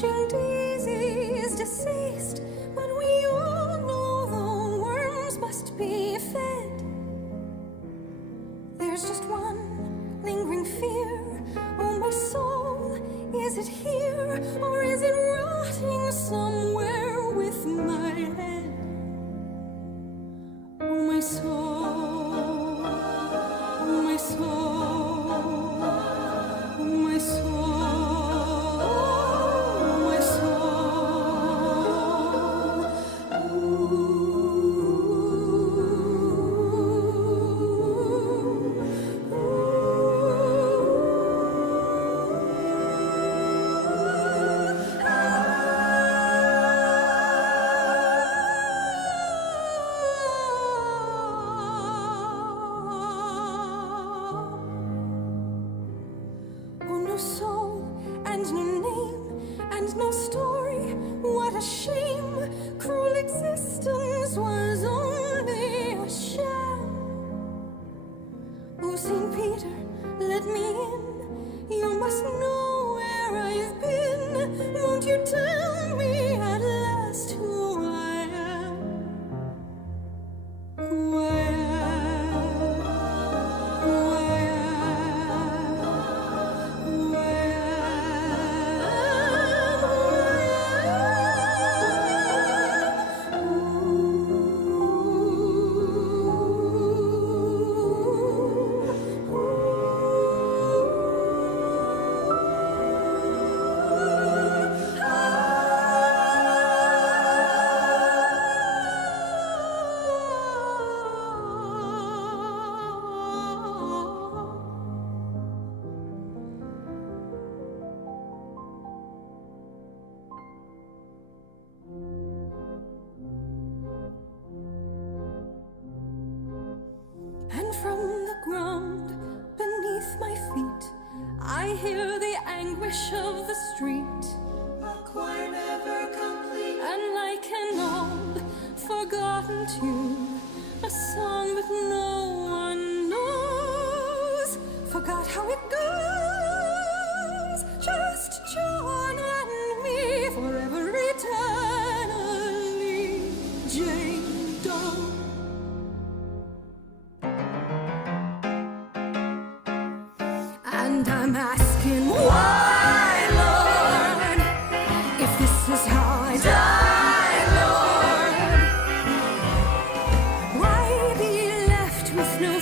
blushing daisy is deceased, but we all know the worms must be fed. There's just one lingering fear. Oh, my soul, is it here, or is it rotting somewhere with my head? Oh, my soul, oh, my soul, oh, my soul, oh, my soul. Ooh. Soul and no name and no story. What a shame! Cruel existence was only a sham. Oh, St. Peter, let me in. You must know where I've been. Won't you tell me at last who I am? Who I am? Who I And from the ground beneath my feet, I hear the anguish of the street, a choir never complete, and like an old forgotten tune, a song that no one knows. Forgot how it goes. Just John and me, forever eternally. Jane Doe. And I'm asking why, Lord, if this is how I die, Lord, why be left with no